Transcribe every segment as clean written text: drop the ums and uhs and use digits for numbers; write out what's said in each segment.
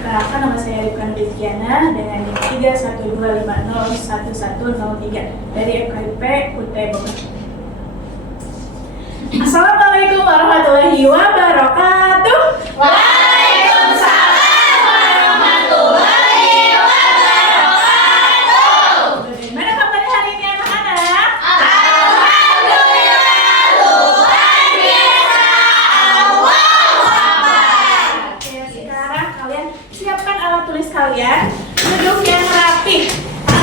Perkenalkan, nama saya Rifkan Rizkiana dengan NIM 312501103 dari FKIP UT Bogor. Assalamualaikum warahmatullahi wabarakatuh. Waalaikumsalam warahmatullahi wabarakatuh. Bagaimana kabar hari ini anak-anak? Alhamdulillah, luar biasa. Allahu Akbar. Oke, sekarang kalian siapkan alat tulis kalian, duduk yang rapi.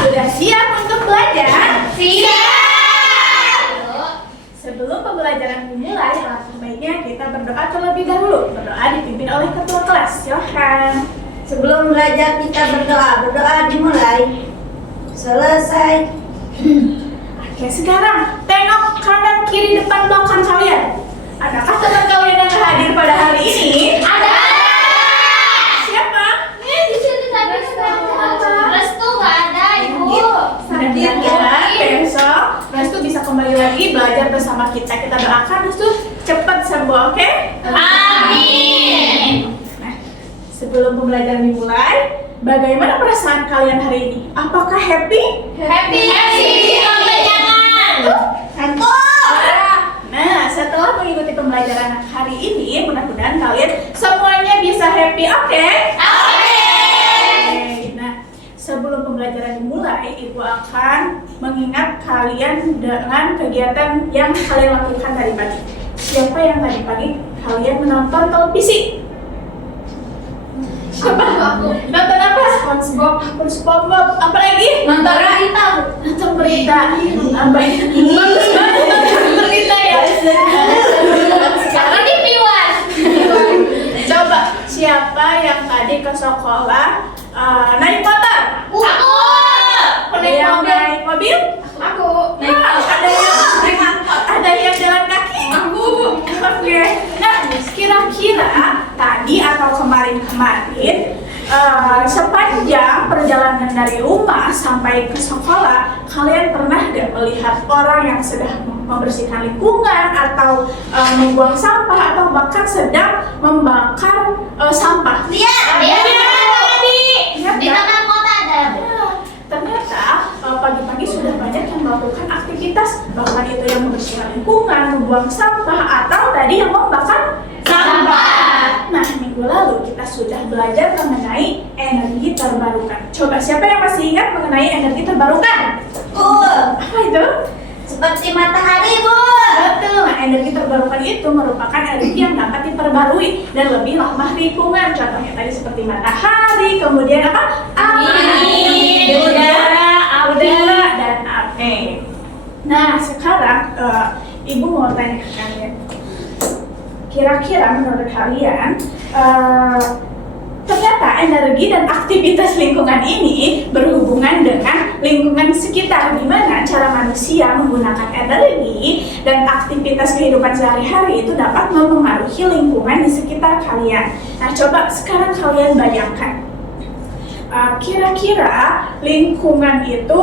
Sudah siap untuk belajar? Siap. Sebelum pembelajaran dimulai, alangkah baiknya kita berdoa terlebih dahulu. Berdoa dipimpin oleh ketua kelas. Silahkan. Sebelum belajar kita berdoa dimulai. Selesai. Oke, sekarang tengok kanan, kiri, depan, belakang kalian. Adakah teman kalian yang hadir pada hari ini? Ada. Siapa? Nih di sini tadi Restu nggak ada, Ibu. Mudah-mudahan besok Restu bisa kembali lagi belajar bersama kita. Kita doakan Restu cepat sembuh, oke? Amin. Nah, sebelum pembelajaran dimulai, bagaimana perasaan kalian hari ini? Apakah happy? Happy. Sampai jangan. Nah, setelah mengikuti pembelajaran hari ini, mudah-mudahan kalian semuanya bisa happy, oke? Nah, sebelum pembelajaran dimulai, Ibu akan mengingat kalian dengan kegiatan yang kalian lakukan tadi pagi. Siapa yang tadi pagi kalian menonton televisi? Siapa? Aku. Nonton apa? SpongeBob. Apa lagi? Nonton berita. Nonton berita. Apa ini? Bagus banget nonton berita ya. Sekarang di Piwan. Coba, siapa yang tadi ke sekolah naik motor? Aku. Ada yang naik mobil? Aku. Nah, ada yang jalan kaki? Aku. Oke. Nah, kira-kira tadi atau kemarin-kemarin sepanjang perjalanan dari rumah sampai ke sekolah, kalian pernah gak melihat orang yang sedang membersihkan lingkungan atau membuang sampah atau bahkan sedang membakar sampah? Lihat. Tadi. Lihat, Di kan? tengah kota ada. Nah, ternyata pagi-pagi sudah banyak yang melakukan aktivitas, bahkan itu yang membersihkan lingkungan, membuang sampah, atau tadi yang membakar sampah. Nah, minggu lalu kita sudah belajar mengenai energi terbarukan. Coba, siapa yang masih ingat mengenai energi terbarukan? Apa itu? Seperti matahari, Bu. Betul, nah, energi terbarukan itu merupakan energi yang dapat diperbarui dan lebih ramah lingkungan. Contohnya tadi seperti matahari, kemudian apa? Angin, udara, dan api. Nah, sekarang Ibu mau tanya ke kalian. Kira-kira menurut kalian, ternyata energi dan aktivitas lingkungan ini berhubungan dengan lingkungan sekitar, di mana cara manusia menggunakan energi dan aktivitas kehidupan sehari-hari itu dapat mempengaruhi lingkungan di sekitar kalian. Nah, coba sekarang kalian bayangkan, kira-kira lingkungan itu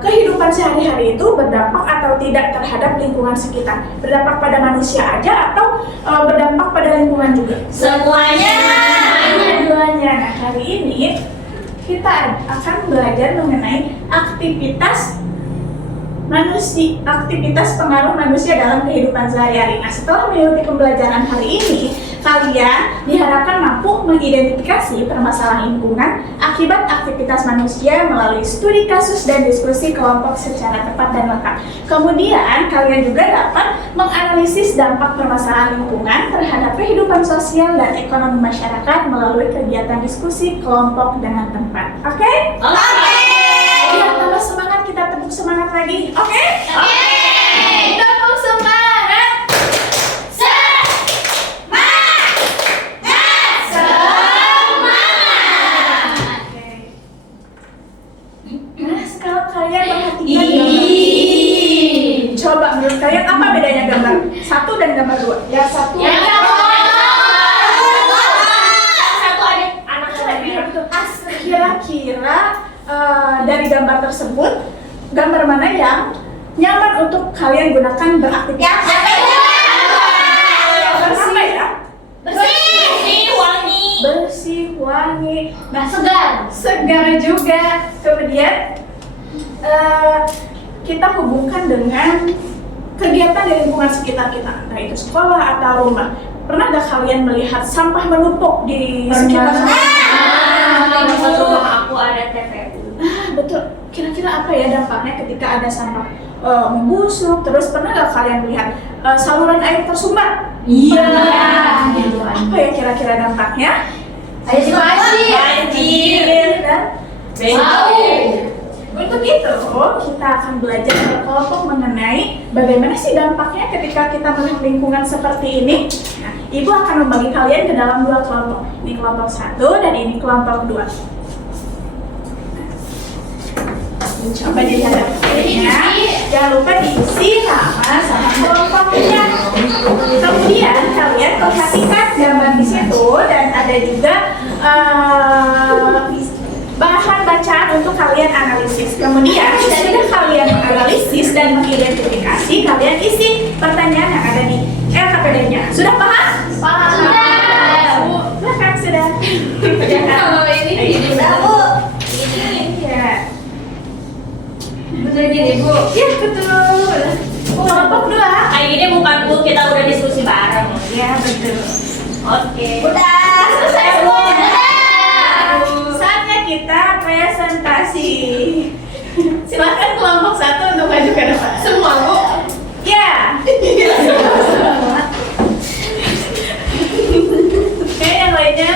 kehidupan sehari-hari itu berdampak atau tidak terhadap lingkungan sekitar? Berdampak pada manusia aja atau berdampak pada lingkungan juga? Semuanya. Dua-duanya. Nah, hari ini kita akan belajar mengenai aktivitas pengaruh manusia dalam kehidupan sehari-hari. Nah, setelah mengikuti pembelajaran hari ini, kalian diharapkan mampu mengidentifikasi permasalahan lingkungan akibat aktivitas manusia melalui studi kasus dan diskusi kelompok secara tepat dan lengkap. Kemudian, kalian juga dapat menganalisis dampak permasalahan lingkungan terhadap kehidupan sosial dan ekonomi masyarakat melalui kegiatan diskusi kelompok dengan tempat. Oke? Biar tambah semangat, kita tepuk semangat lagi. Oke? Tepuk semangat. Nah, sekarang kalian perhatikan gambar. Coba menurut kalian apa bedanya gambar 1 dan gambar 2? Yang satu Yang satu ada anak Iya, betul. Kira-kira dari gambar tersebut, gambar mana yang nyaman untuk kalian gunakan beraktivitas? Yang bersih ya? bersih, wangi. Bersih, Nah, Segar. segar juga. Kemudian kita hubungkan dengan kegiatan di lingkungan sekitar kita, entah itu sekolah atau rumah. Pernah gak kalian melihat sampah menumpuk di sekitar Rumah aku ada TPU. betul. Kira-kira apa ya dampaknya ketika ada sampah membusuk? Terus pernah gak kalian melihat saluran air tersumbat? Iya. Gitu. Apa ya kira-kira dampaknya? Ayo situasi. Banjir. Dan Bau. untuk itu, kita akan belajar berkelompok mengenai bagaimana sih dampaknya ketika kita melihat lingkungan seperti ini. Nah, Ibu akan membagi kalian ke dalam 2 kelompok. Ini kelompok 1 dan ini kelompok 2. Coba dilihat ya. Jangan lupa diisi nama sama kelompoknya. Kemudian kalian perhatikan gambar di situ dan ada juga bahan bacaan untuk kalian analisis. Kemudian sesudah kalian menganalisis dan mengidentifikasi, kalian isi pertanyaan yang ada di LKPD-nya. Sudah paham? Paham. Silahkan sudah. Kalau ini Udah, Bu. Ya. betul gini Bu. Ya betul. Kelompok 2. Kayak gini bukan Bu, kita udah diskusi bareng. Ya betul. Oke. Udah selesai semua. Saatnya kita presentasi. Silakan kelompok 1 untuk maju ke depan. Semua Bu. Ya. Oke, yang lainnya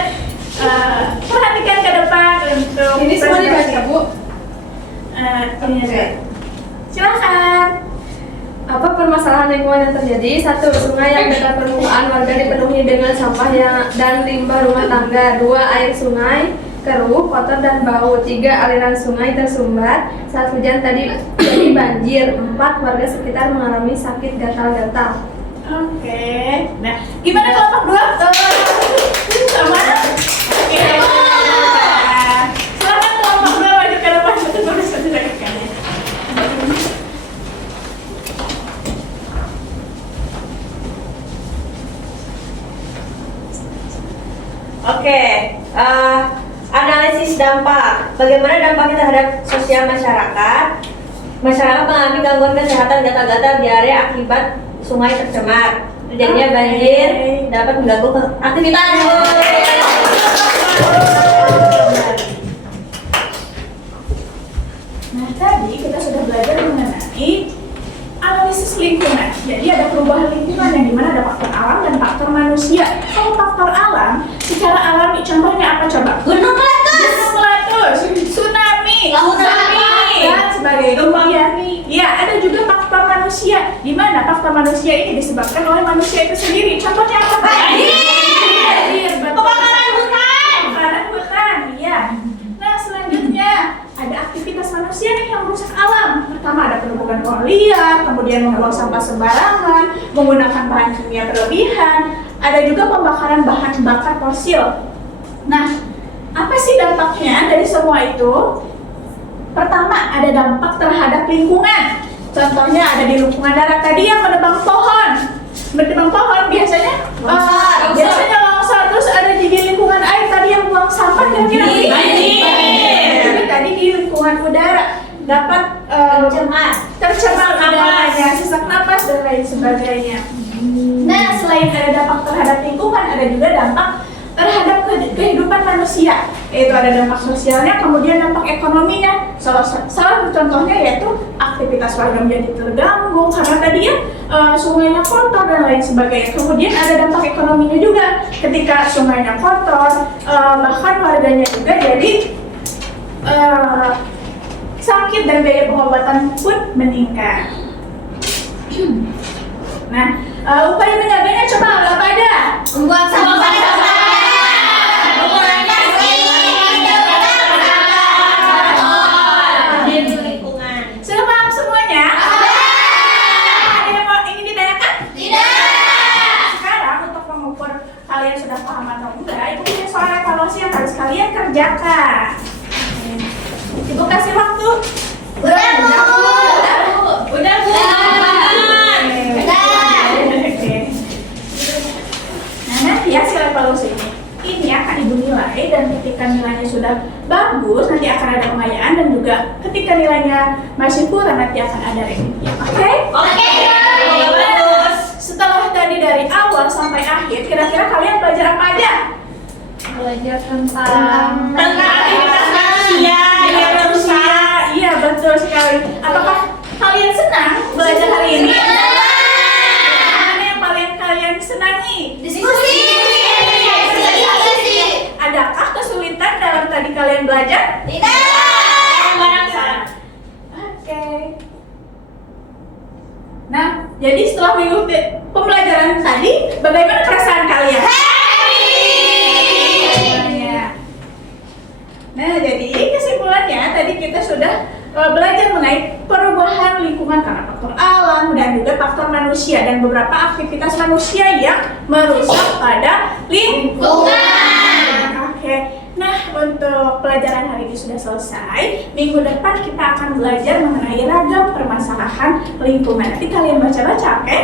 perhatikan ke depan untuk Ini semua dibaca, presentasi. Bu. Ini ada. Silakan. Apa permasalahan lingkungan yang terjadi? 1. Sungai yang dekat permukaan warga dipenuhi dengan sampah dan limbah rumah tangga. 2. Air sungai keruh, kotor dan bau. 3. Aliran sungai tersumbat. Saat hujan tadi jadi banjir. 4. Warga sekitar mengalami sakit gatal-gatal. Oke. Nah, gimana kelompok 2? Sama? Oke. Silakan kelompok 2 maju ke depan untuk mempresentasikannya. Oke, analisis dampak. Bagaimana dampaknya terhadap sosial masyarakat? Masyarakat mengalami gangguan kesehatan gatal-gatal diare akibat sungai tercemar. Terjadinya banjir dapat mengganggu aktivitas. Nah, tadi kita sudah belajar mengenai analisis lingkungan. Jadi ada perubahan lingkungan yang dimana ada faktor alam dan faktor manusia. Kalau faktor alam, secara alami contohnya apa coba? Gunung meletus. Gunung meletus, tsunami, dan sebagainya. Kemudian, ya ada juga faktor manusia, di mana faktor manusia ini disebabkan oleh manusia itu sendiri. Contohnya apa? Banjir, betul. Kebakaran hutan. Kebakaran hutan, ya. Nah, selanjutnya ada aktivitas manusia nih yang merusak alam. Pertama ada penumpukan pohon liar, kemudian membuang sampah sembarangan, menggunakan bahan kimia berlebihan, ada juga pembakaran bahan bakar fosil. Nah, apa sih dampaknya dari semua itu? Pertama, ada dampak terhadap lingkungan. Contohnya ada di lingkungan darat tadi yang menebang pohon. Menebang pohon biasanya biasanya longsor, terus ada di lingkungan air tadi yang buang sampah kira-kira Banjir. tadi di lingkungan udara dapat tercemar udaranya, sesak napas dan lain sebagainya. Nah, selain ada dampak terhadap lingkungan, ada juga dampak terhadap kehidupan manusia, yaitu ada dampak sosialnya, kemudian dampak ekonominya. Salah satu contohnya yaitu aktivitas warga menjadi terganggu karena tadi ya sungainya kotor dan lain sebagainya. Kemudian ada dampak ekonominya juga, ketika sungainya kotor, bahkan warganya juga jadi sakit dan biaya pengobatan pun meningkat. Nah, upaya menjaganya coba apa ada? Membuang sampah. Sudah paham semuanya? Ada yang mau ingin ditanyakan? Sekarang untuk mengukur kalian sudah paham atau enggak, itu punya soal evaluasi yang harus kalian kerjakan. Ibu kasih waktu. Udah, Bu. Udah Bu. Oke. Nah, nanti hasil evaluasi ini akan Ibu nilai, dan ketika nilainya sudah bagus nanti akan ada pengayaan, dan juga ketika nilainya masih kurang nanti akan ada review. Oke? Oke. Bagus. Setelah tadi dari awal sampai akhir, kira-kira kalian belajar apa aja? Belajar tentang Aktivitas manusia. Manusia. Iya, betul sekali. Apakah kalian senang belajar hari ini? Mana yang paling kalian senangi? Diskusi. Adakah kesulitan dalam tadi kalian belajar? Oke. Nah, jadi setelah mengikuti pembelajaran tadi, bagaimana perasaan kalian? Nah, jadi kesimpulannya tadi kita sudah belajar mengenai perubahan lingkungan karena faktor alam dan juga faktor manusia, dan beberapa aktivitas manusia yang merusak pada lingkungan. Oke. Nah, untuk pelajaran hari ini sudah selesai. Minggu depan kita akan belajar mengenai ragam permasalahan lingkungan. Nanti kalian baca-baca, oke?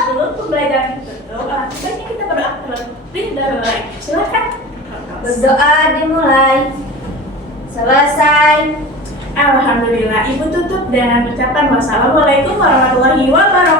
Sebelum pembelajaran ditutup, sebaiknya kita berdoa terlebih dahulu. Silakan. Berdoa dimulai. Selesai. Alhamdulillah. Ibu tutup dengan ucapan wassalamualaikum warahmatullahi wabarakatuh.